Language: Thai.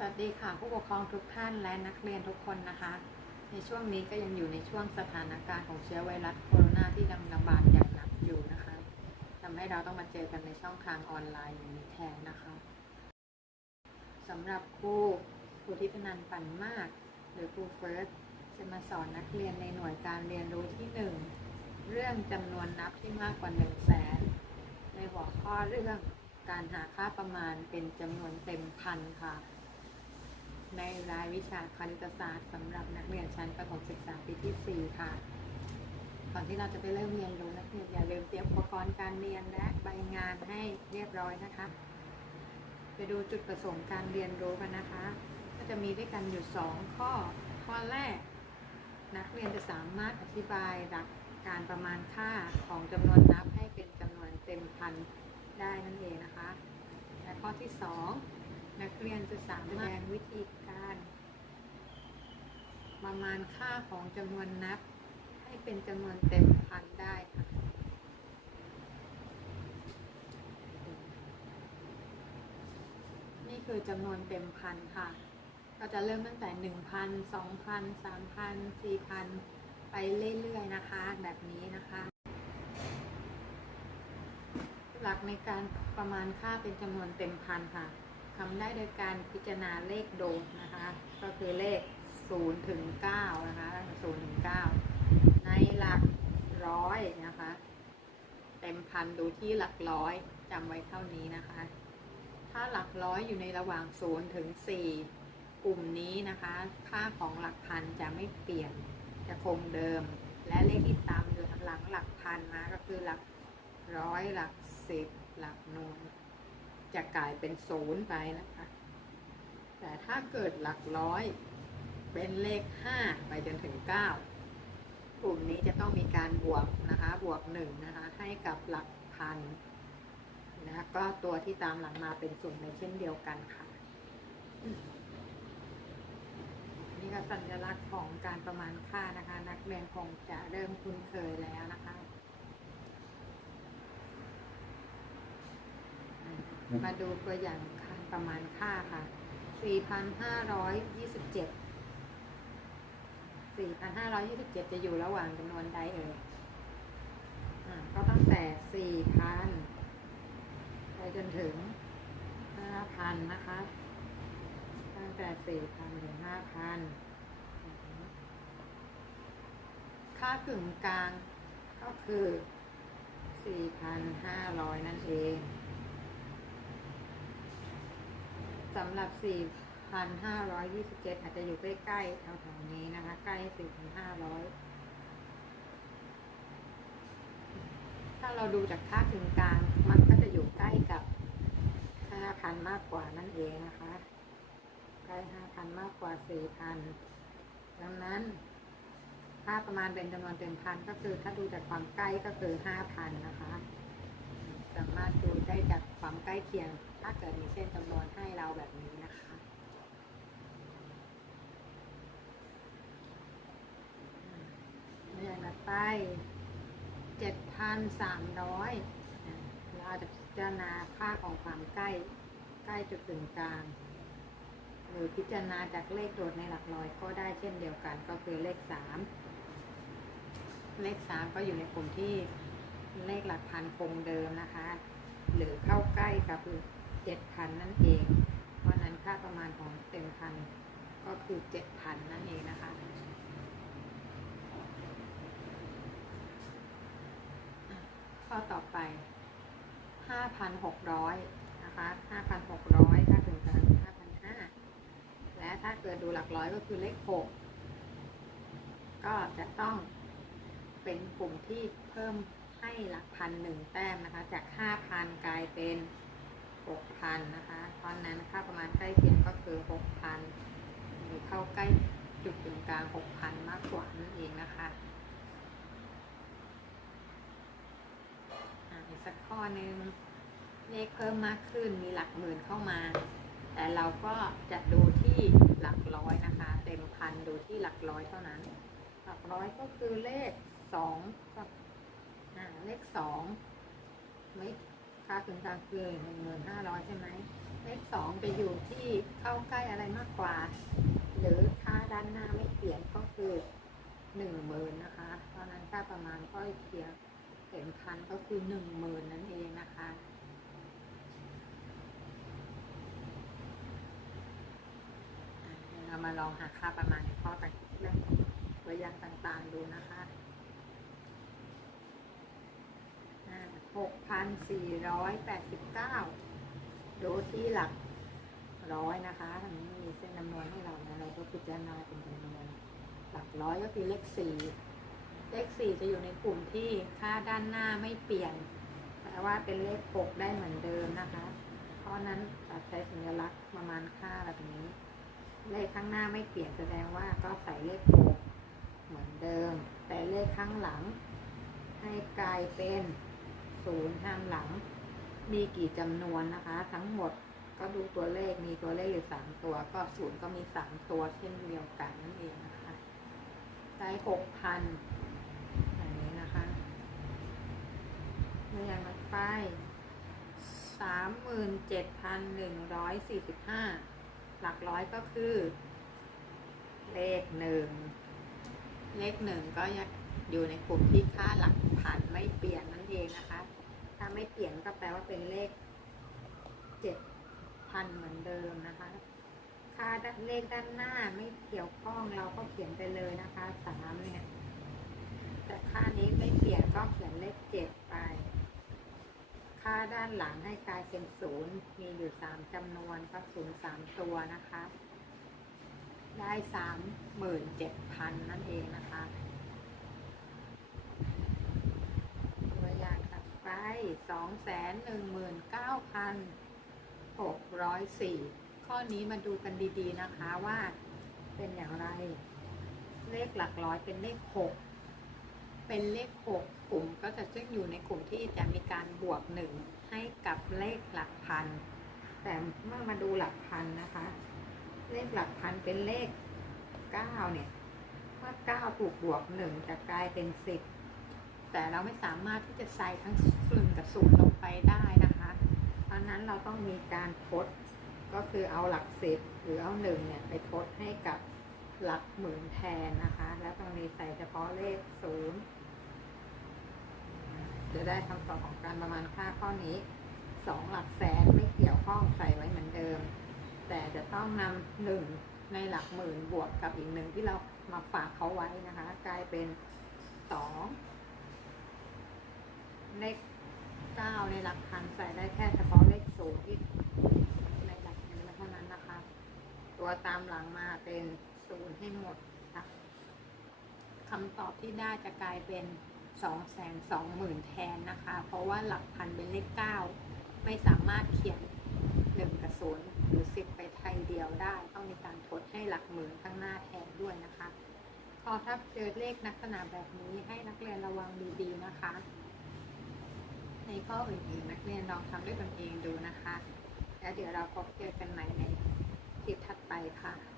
สวัสดีค่ะผู้ปกครองทุกท่านและนักเรียนทุกคนนะคะ ในช่วงนี้ก็ยังอยู่ในช่วงสถานการณ์ของเชื้อไวรัสโคโรนาที่กำลังระบาดอย่างหนักอยู่นะคะทำให้เราต้องมาเจอกันในช่องทางออนไลน์อย่างนี้แทนนะคะสำหรับครูครูทิพนันปั่นมาก หรือครูเฟิร์สจะมาสอนนักเรียนในหน่วยการเรียนรู้ที่หนึ่งเรื่องจำนวนนับที่มากกว่า1 0 0 0 0แสนในหัวข้อเรื่องการหาค่าประมาณเป็นจำนวนเต็มพันค่ะ ในรายวิชาคณิตศาสตร์สำหรับนักเรียนชั้นประถมศึกษาปีที่ 4 ค่ะ ก่อนที่เราจะไปเริ่มเรียนรู้นักเรียนอย่าลืมเตรียมอุปกรณ์การเรียนและใบงานให้เรียบร้อยนะคะ ไปดูจุดประสงค์การเรียนรู้กันนะคะ ก็จะมีด้วยกันอยู่ 2 ข้อ ข้อแรก นักเรียนจะสามารถอธิบายหลักการประมาณค่าของจำนวนนับให้เป็นจำนวนเต็มพันได้นั่นเองนะคะ และข้อที่ 2 นักเรียนจะสามารถแสดงวิธี ประมาณค่าของจำนวนนับ ให้เป็นจำนวนเต็มพันได้ค่ะนี่คือจำนวนเต็มพันค่ะ ก็จะเริ่มตั้งแต่หนึ่งพันสองพันสามพันสี่พันไปเรื่อยๆนะคะ แบบนี้นะคะ หลักในการประมาณค่าเป็นจำนวนเต็มพันค่ะทำได้โดยการพิจารณาเลขโดดนะคะ ก็คือเลข 0ถึง9นะคะ0ถึง9ในหลักร้อยนะคะ เต็มพันดูที่หลักร้อยจำไว้เท่านี้นะคะ ถ้าหลักร้อยอยู่ในระหว่าง0ถึง4กลุ่มนี้นะคะ ค่าของหลักพันจะไม่เปลี่ยนจะคงเดิม และเลขที่ตามอยู่หลังหลักพันนะก็คือหลักร้อยหลักสิบหลักหน่วยจะกลายเป็นศูนย์ไปนะคะ แต่ถ้าเกิดหลักร้อย เป็นเลขห้าไปจนถึงเก้ากลุ่มนี้จะต้องมีการบวกนะคะ บวกหนึ่งนะคะ ให้กับหลักพันแล้วก็ตัวที่ตามหลังมาเป็นศูนย์ในเช่นเดียวกันค่ะ นี่ก็สัญลักษณ์ของการประมาณค่านะคะ นักเรียนคงจะเริ่มคุ้นเคยแล้วนะคะอะมาดูตัวอย่างการประมาณค่าค่ะ 4,527 4,527 จะอยู่ระหว่างจำนวนใดเอ่ยอะก็ตั้งแต่ 4,000 ไปจนถึง 5,000 นะคะ ตั้งแต่ 4,000 ถึง 5,000 ค่ากึ่งกลางก็คือ 4,500 นั่นเอง สำหรับ 4,527อยยี่สิบเจ็ดอาจจะอยู่ใกล้ๆแถวๆนี้นะคะ ใกล้4,500ถ้าเราดูจากค่ากึ่งกลาง มันก็จะอยู่ใกล้กับ5,000มากกว่านั่นเองนะคะ ใกล้5,000มากกว่า4,000ดังนั้นค่าประมาณเป็นจำนวนเต็มพันก็คือถ้าดูจากความใกล้ก็คือ5,000นะคะ สามารถดูได้จากความใกล้เคียง ถ้าเกิดมีเส้นจำนวนให้เราแบบนี้นะคะ อย่างต่อไป7,300อะเราจะพิจารณาค่าของความใกล้ใกล้จุดกึ่งกลางหรือพิจารณาจากเลขโดดในหลักร้อยก็ได้เช่นเดียวกันก็คือเลข3เลข3ก็อยู่ในกลุ่มที่เลขหลักพันคงเดิมนะคะ หรือเข้าใกล้กับ7,000นั่นเอง เพราะฉะนั้นค่าประมาณของเต็มพันก็คือ7,000นั่นเองนะคะ ข้อต่อไป 5,600 นะคะ 5,600 ถ้าถึงกลาง5,500 และถ้าเกิดดูหลักร้อยก็คือเลข 6 ก็จะต้องเป็นกลุ่มที่เพิ่มให้หลักพันหนึ่งแต้มนะคะ จาก 5,000 กลายเป็น 6,000 นะคะ เพราะนั้นค่าประมาณใกล้เคียงก็คือ 6,000 หรือเข้าใกล้จุดกึ่งกลาง 6,000 มากกว่านั่นเองนะคะ อะอีก สักข้อหนึ่งเลขเพิ่มมากขึ้นมีหลักหมื่นเข้ามา แต่เราก็จะดูที่หลักร้อยนะคะ เต็มพันดูที่หลักร้อยเท่านั้น หลักร้อยก็คือเลขสองกับเลขสองไม่ค่าถึงกลางคือหนึ่งหมื่นห้าร้อยใช่ไหมเลขสองจะอยู่ที่เข้าใกล้อะไรมากกว่า หรือค่าด้านหน้าไม่เปลี่ยนก็คือหนึ่งหมื่นนะคะเพราะนั้นค่าประมาณก็เทียบ เป็นพันก็คือหนึ่งหมื่นนั่นเองนะคะ เรามาลองหาค่าประมาณในข้อต่างเรื่องตัวอย่างต่างๆดูนะคะหกพันสี่ร้อยแปดสิบเก้าดูที่หลักร้อยนะคะอันนี้มีเส้นจำนวนให้เรานะเราก็พิจารณาเป็นจำนวนหลักร้อยก็คือเลขสี่ เลขสี่จะอยู่ในกลุ่มที่ค่าด้านหน้าไม่เปลี่ยนแต่ว่าเป็นเลขหกได้เหมือนเดิมนะคะ เพราะนั้นจะใช้สัญลักษณ์ประมาณค่าแบบนี้ เลขข้างหน้าไม่เปลี่ยนแสดงว่าก็ใส่เลขหกเหมือนเดิม แต่เลขข้างหลัง ให้กลายเป็นศูนย์ข้างหลัง มีกี่จำนวนนะคะ ทั้งหมดก็ดูตัวเลขมีตัวเลขอยู่สามตัว ก็ศูนย์ก็มีสามตัวเช่นเดียวกันนั่นเองนะคะได้หกพันอย่างนี้นะคะ เรียงมาไปสามหมื่นเจ็ดพันหนึ่งร้อยสี่สิบห้าหลักร้อยก็คือ เลขหนึ่งเลขหนึ่งก็อยู่ในกลุ่มที่ค่าหลักพันไม่เปลี่ยนนั่นเองนะคะ ถ้าไม่เปลี่ยนก็แปลว่าเป็นเลขเจ็ดพันเหมือนเดิมนะคะ ค่าเลขด้านหน้าไม่เกี่ยวข้องเราก็เขียนไปเลยนะคะสามเนี่ยแต่ค่านี้ไม่เปลี่ยนก็เขียนเลขเจ็ดไป ค่าด้านหลังให้กลายเป็นศูนย์มีอยู่สามจำนวนก็ศูนย์สามตัวนะคะ ได้สามหมื่นเจ็ดพันนั่นเองนะคะตัวอย่างถัดไปสองแสนหนึ่งหมื่นเก้าพันหกร้อยสี่ข้อนี้มาดูกันดีๆนะคะว่าเป็นอย่างไร เลขหลักร้อยเป็นเลขหก เป็นเลขหกกลุ่มก็จะซึ่งอยู่ในกลุ่มที่จะมีการบวกหนึ่งให้กับเลขหลักพัน แต่เมื่อมาดูหลักพันนะคะ เลขหลักพันเป็นเลขเก้าเนี่ยเมื่อเก้าถูกบวกหนึ่งจะกลายเป็นสิบแต่เราไม่สามารถที่จะใส่ทั้งศูนกับศูนย์ลงไปได้นะคะ เพราะฉะนั้นเราต้องมีการทดก็คือเอาหลักสิบหรือเอาหนึ่งเนี่ยไปทดให้กับหลักหมื่นแทนนะคะ แล้วตรงนี้ใส่เฉพาะเลขศูนย์ จะได้คำตอบของการประมาณค่าข้อนี้สองหลักแสนไม่เกี่ยวข้องใส่ไว้เหมือนเดิม แต่จะต้องนำหนึ่งในหลักหมื่นบวกกับอีกหนึ่งที่เรามาฝากเขาไว้นะคะ กลายเป็นสองเลขเก้าในหลักพันใส่ได้แค่เฉพาะเลขศูนย์ที่ในหลักนี้เท่านั้นนะคะ ตัวตามหลังมาเป็นศูนย์ให้หมดค่ะคำตอบที่ได้จะกลายเป็น สองแสนสองหมื่นแทนนะคะ เพราะว่าหลักพันเป็นเลขเก้าไม่สามารถเขียนหนึ่งกับศูนหรือสิบไปไทยเดียวได้ ต้องมีการทดให้หลักหมื่นข้างหน้าแทนด้วยนะคะพอถ้าเจอเลขลักษณะแบบนี้ให้นักเรียนระวังดีๆนะคะ ในข้ออื่นๆนักเรียนลองทำด้วยตนเองดูนะคะ แล้วเดี๋ยวเราพบเจอกันใหม่ในคลิปถัดไปค่ะ